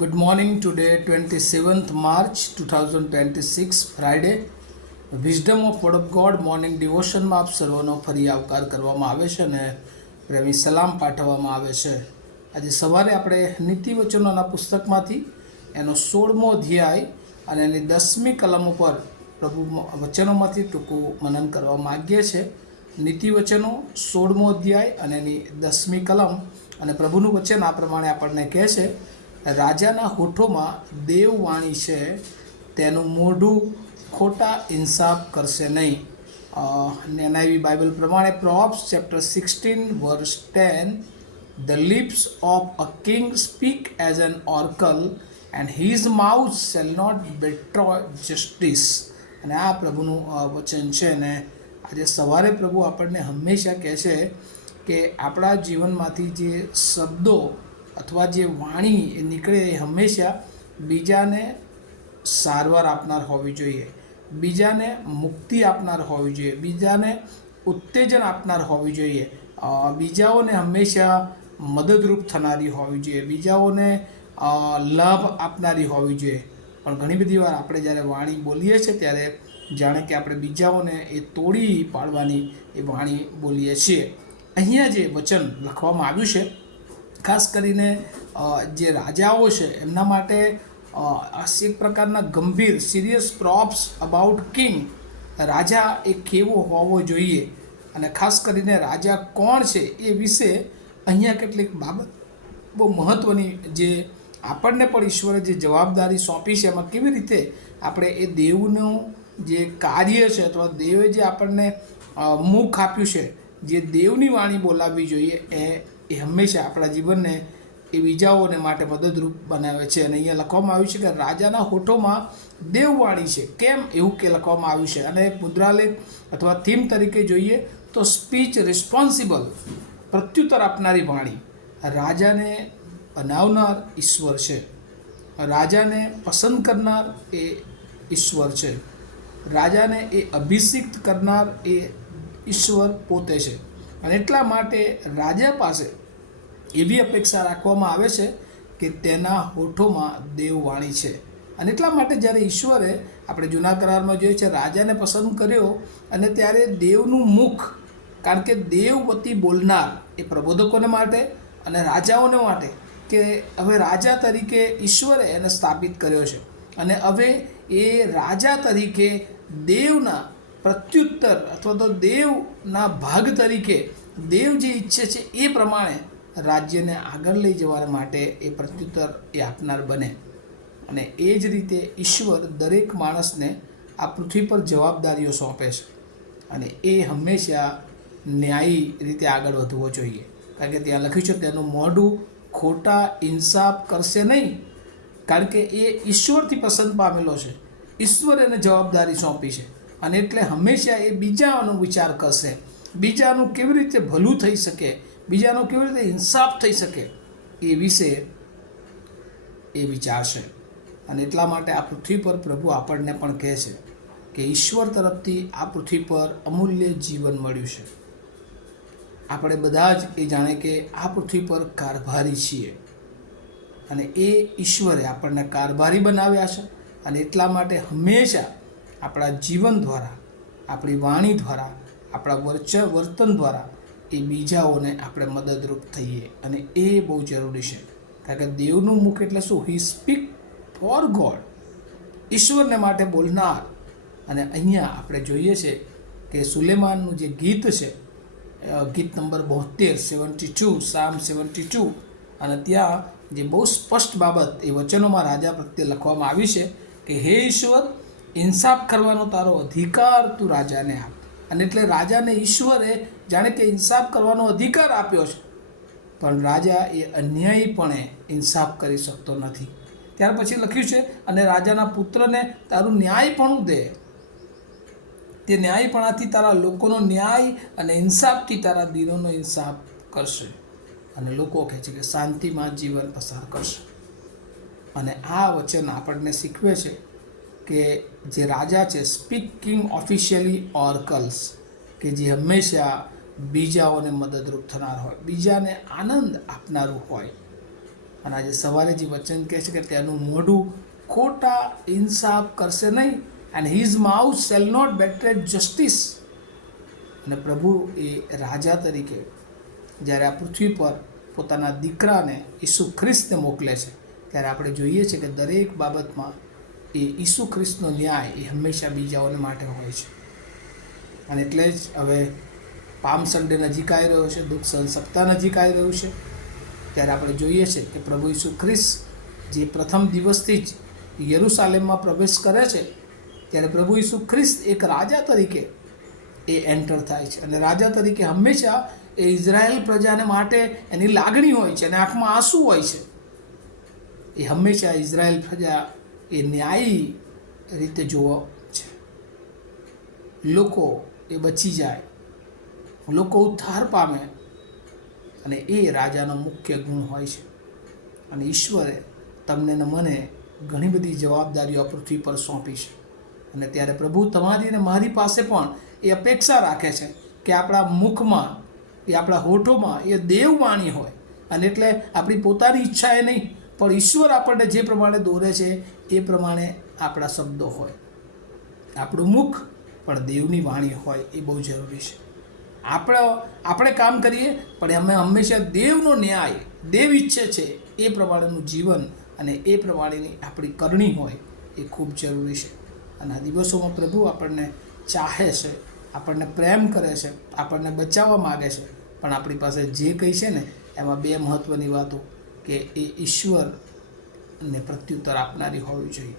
Good morning. Today 27th March 2026 Friday. Wisdom of word of God morning ડિવોશનમાં આપ સર્વનો ફરી આવકાર કરવામાં આવે છે અને પ્રેમી સલામ પાઠવવામાં આવે છે. આજે સવારે આપણે નીતિવચનોના પુસ્તકમાંથી એનો 16મો અધ્યાય અને એની 10મી કલમ ઉપર પ્રભુ વચનોમાંથી ટૂંકું મનન કરવા માગીએ છીએ. નીતિવચનો 16મો અધ્યાય અને એની 10મી કલમ અને પ્રભુનું વચન આ પ્રમાણે આપણને કહે છે, રાજાના હોઠોમાં દેવવાણી છે, તેનું મોઢું ખોટા ઇન્સાફ કરશે નહીં. NIV બાઇબલ પ્રમાણે Proverbs chapter 16 verse 10, the lips of a king speak as an oracle and his mouth shall not betray justice. અને આ પ્રભુનું વચન છે. ને આજે સવારે પ્રભુ આપણને હંમેશા કહે છે કે આપણા જીવનમાંથી જે શબ્દો અથવા જે વાણી એ નીકળે એ હંમેશા બીજાને સારવાર આપનાર હોવી જોઈએ, બીજાને મુક્તિ આપનાર હોવી જોઈએ, બીજાને ઉત્તેજન આપનાર હોવી જોઈએ, બીજાઓને હંમેશા મદદરૂપ થનારી હોવી જોઈએ, બીજાઓને લાભ આપનારી હોવી જોઈએ. પણ ઘણી બધી વાર આપણે જ્યારે વાણી બોલીએ છીએ ત્યારે જાણે કે આપણે બીજાઓને એ તોડી પાડવાની એ વાણી બોલીએ છીએ. અહીંયા જે વચન લખવામાં આવ્યું છે, ખાસ કરીને જે રાજાઓ છે એમના માટે એક પ્રકારના ગંભીર સિરિયસ પ્રોબ્સ અબાઉટ કિંગ. રાજા એ કેવો હોવો જોઈએ અને ખાસ કરીને રાજા કોણ છે એ વિશે અહીંયા કેટલીક બાબત બહુ મહત્ત્વની જે આપણને પણ ઈશ્વરે જે જવાબદારી સોંપી છે એમાં કેવી રીતે આપણે એ દેવનું જે કાર્ય છે અથવા દેવે જે આપણને મુખ આપ્યું છે, જે દેવની વાણી બોલાવવી જોઈએ એ હંમેશા આપણા જીવનને એ બીજાઓને માટે મદદરૂપ બનાવે છે. અને અહીંયા લખવામાં આવ્યું છે કે રાજાના હોઠોમાં દેવવાણી છે. કેમ એવું કે લખવામાં આવ્યું છે? અને એક મુદ્રાલેખ અથવા થીમ તરીકે જોઈએ તો સ્પીચ રિસ્પોન્સિબલ, પ્રત્યુત્તર આપનારી વાણી. રાજાને બનાવનાર ઈશ્વર છે, રાજાને પસંદ કરનાર એ ઈશ્વર છે, રાજાને એ અભિષિક્ત કરનાર એ ઈશ્વર પોતે છે. અને એટલા માટે રાજા પાસે એવી અપેક્ષા રાખવામાં આવે છે કે તેના હોઠોમાં દેવવાણી છે. અને એટલા માટે જ્યારે ઈશ્વરે આપણે જૂના કરારમાં જોઈએ છે રાજાને પસંદ કર્યો અને ત્યારે દેવનું મુખ, કારણ કે દેવ વતી બોલનાર એ પ્રબોધકોને માટે અને રાજાઓને માટે કે હવે રાજા તરીકે ઈશ્વરે એને સ્થાપિત કર્યો છે અને હવે એ રાજા તરીકે દેવના પ્રત્યુત્તર અથવા તો દેવના ભાગ તરીકે દેવ જે ઈચ્છે છે એ પ્રમાણે રાજ્યને આગળ લઈ જવા માટે એ પ્રત્યુત્તર એ આપનાર બને. અને એ જ રીતે ઈશ્વર દરેક માણસને આ પૃથ્વી પર જવાબદારીઓ સોંપે છે અને એ હંમેશા ન્યાયી રીતે આગળ વધવો જોઈએ. કારણ કે ત્યાં લખ્યું છે તેનું મોઢું ખોટા ઇન્સાફ કરશે નહીં, કારણ કે એ ઈશ્વરથી પસંદ પામેલો છે, ઈશ્વર એને જવાબદારી સોંપી છે અને એટલે હંમેશા એ બીજાનો વિચાર કરશે, બીજાનું કેવી રીતે ભલું થઈ શકે, બીજાનો કેવી રીતે ઇન્સાફ થઈ શકે એ વિશે એ વિચારશે. અને એટલા માટે આ પૃથ્વી પર પ્રભુ આપણને પણ કહે છે કે ઈશ્વર તરફથી આ પૃથ્વી પર અમૂલ્ય જીવન મળ્યું છે. આપણે બધા જ એ જાણે કે આ પૃથ્વી પર કારભારી છીએ અને એ ઈશ્વરે આપણને કારભારી બનાવ્યા છે. અને એટલા માટે હંમેશા આપણા જીવન દ્વારા, આપણી વાણી દ્વારા, આપણા વર્તન દ્વારા એ બીજાઓને આપણે મદદરૂપ થઈએ. અને એ બહુ જરૂરી છે, કારણ કે દેવનું મુખ એટલે શું? હી સ્પીક ફોર ગોડ, ઈશ્વરને માટે બોલનાર. અને અહીંયા આપણે જોઈએ છે કે સુલેમાનનું જે ગીત છે, ગીત નંબર 72, સામ 72, અને ત્યાં જે બહુ સ્પષ્ટ બાબત એ વચનોમાં રાજા પ્રત્યે લખવામાં આવી છે કે હે ઈશ્વર, ઇન્સાફ કરવાનો તારો અધિકાર તું રાજાને આપ. અને એટલે રાજાને ઈશ્વરે જાણે કે ઇન્સાફ કરવાનો અધિકાર આપ્યો છે, પણ રાજા એ અન્યાયીપણે ઇન્સાફ કરી શકતો નથી. ત્યાર પછી લખ્યું છે અને રાજાના પુત્રને તારું ન્યાયપણું દે, તે ન્યાયપણાથી તારા લોકોનો ન્યાય અને ઇન્સાફથી તારા દિનોનો ઇન્સાફ કરશે અને લોકો કહે છે કે શાંતિમાં જીવન પસાર કરશે. અને આ વચન આપણને શીખવે છે કે જે રાજા છે, સ્પીકિંગ ઓફિશિયલી ઓર્કલ્સ, કે જે હંમેશા બીજાઓને મદદરૂપ થનાર હોય, બીજાને આનંદ આપનારું હોય. અને આજે સવારે જે વચન કહે છે કે તેનું મોઢું ખોટા ઇન્સાફ કરશે નહીં, and his mouth shall not betray justice. અને પ્રભુ એ રાજા તરીકે જ્યારે આ પૃથ્વી પર પોતાના દીકરાને ઈસુ ખ્રિસ્તને મોકલે છે, ત્યારે આપણે જોઈએ છીએ કે દરેક બાબતમાં એ ઈસુ ખ્રિસ્તનો ન્યાય એ હંમેશા બીજાઓને માટે હોય છે. અને એટલે જ હવે પામ સન્ડે નજીક આવી રહ્યો છે, દુઃખ સહન સપ્તાહ નજીક આવી રહ્યું છે, ત્યારે આપણે જોઈએ છીએ કે પ્રભુ ઈસુ ખ્રિસ્ત જે પ્રથમ દિવસથી જ યરૂશાલેમમાં પ્રવેશ કરે છે, ત્યારે પ્રભુ ઈસુ ખ્રિસ્ત એક રાજા તરીકે એ એન્ટર થાય છે. અને રાજા તરીકે હંમેશા એ ઇઝરાયેલ પ્રજાને માટે એની લાગણી હોય છે અને આંખમાં આંસુ હોય છે. એ હંમેશા ઇઝરાયેલ પ્રજા એ ન્યાયી રીતે જોવો છે, લોકો એ બચી જાય, લોકો ઉદ્ધાર પામે, અને એ રાજાનો મુખ્ય ગુણ હોય છે. અને ઈશ્વરે તમને ને મને ઘણી બધી જવાબદારીઓ આ પૃથ્વી પર સોંપી છે. અને ત્યારે પ્રભુ તમારી અને મારી પાસે પણ એ અપેક્ષા રાખે છે કે આપણા મુખમાં, એ આપણા હોઠોમાં એ દેવવાણી હોય. અને એટલે આપણી પોતાની ઈચ્છા એ નહીં, પણ ઈશ્વર આપણને જે પ્રમાણે દોરે છે એ પ્રમાણે આપણા શબ્દો હોય. આપણું મુખ પણ દેવની વાણી હોય એ બહુ જરૂરી છે. આપણે કામ કરીએ પણ અમે હંમેશા દેવનો ન્યાય, દેવ ઈચ્છે છે એ પ્રમાણેનું જીવન અને એ પ્રમાણેની આપણી કરણી હોય એ ખૂબ જરૂરી છે. અને આ દિવસોમાં પ્રભુ આપણને ચાહે છે, આપણને પ્રેમ કરે છે, આપણને બચાવવા માગે છે, પણ આપણી પાસે જે કંઈ છે ને એમાં બે મહત્ત્વની વાતો કે એ ઈશ્વરને પ્રત્યુત્તર આપનારી હોવી જોઈએ.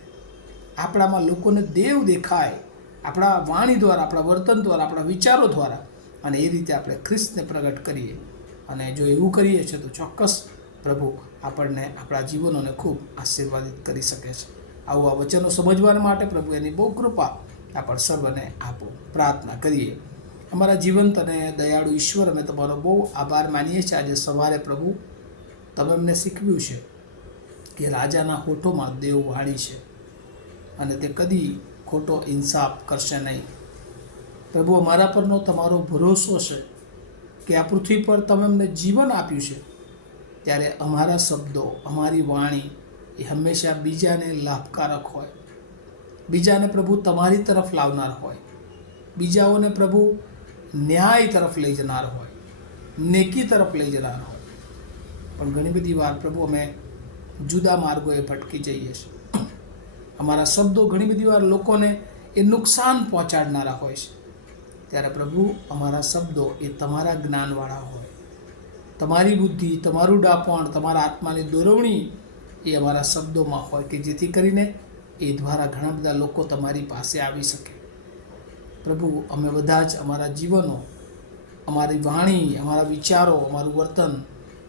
આપણામાં લોકોને દેવ દેખાય આપણા વાણી દ્વારા, આપણા વર્તન દ્વારા, આપણા વિચારો દ્વારા, અને એ રીતે આપણે ખ્રિસ્તને પ્રગટ કરીએ. અને જો એવું કરીએ છીએ તો ચોક્કસ પ્રભુ આપણને આપણા જીવનોને ખૂબ આશીર્વાદિત કરી શકે છે. આવું આ વચનો સમજવા માટે પ્રભુ એની બહુ કૃપા આપણ સર્વને આપો. પ્રાર્થના કરીએ. અમારા જીવંત અને દયાળુ ઈશ્વર, અમે તમારો બહુ આભાર માનીએ છીએ. આજે સવારે પ્રભુ તમે અમને શીખવ્યું છે કે રાજાના હોઠોમાં દેવ વાણી છે અને તે કદી ખોટો ઇન્સાફ કરશે નહીં. પ્રભુ અમારા પરનો તમારો ભરોસો છે કે આ પૃથ્વી પર તમે અમને જીવન આપ્યું છે, ત્યારે અમારા શબ્દો, અમારી વાણી એ હંમેશા બીજાને લાભકારક હોય, બીજાને પ્રભુ તમારી તરફ લાવનાર હોય, બીજાઓને પ્રભુ ન્યાય તરફ લઈ જનાર હોય, નેકી તરફ લઈ જનાર હોય. પણ ઘણી બધી વાર પ્રભુ અમે જુદા માર્ગોએ ભટકી જઈએ છીએ. અમારા શબ્દો ઘણી બધી વાર લોકોને એ નુકસાન પહોંચાડનારા હોય છે. ત્યારે પ્રભુ અમારા શબ્દો એ તમારા જ્ઞાનવાળા હોય, તમારી બુદ્ધિ, તમારું ડાપણ, તમારા આત્માની દોરવણી એ અમારા શબ્દોમાં હોય, કે જેથી કરીને એ દ્વારા ઘણા બધા લોકો તમારી પાસે આવી શકે. પ્રભુ અમે બધા જ અમારા જીવનો, અમારી વાણી, અમારા વિચારો, અમારું વર્તન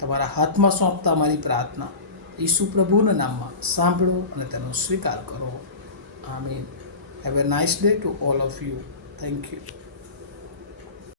તમારા હાથમાં સોંપતા અમારી પ્રાર્થના ઈસુ પ્રભુના નામમાં સાંભળો અને તેનો સ્વીકાર કરો. Amen. Have a nice day to all of you. Thank you.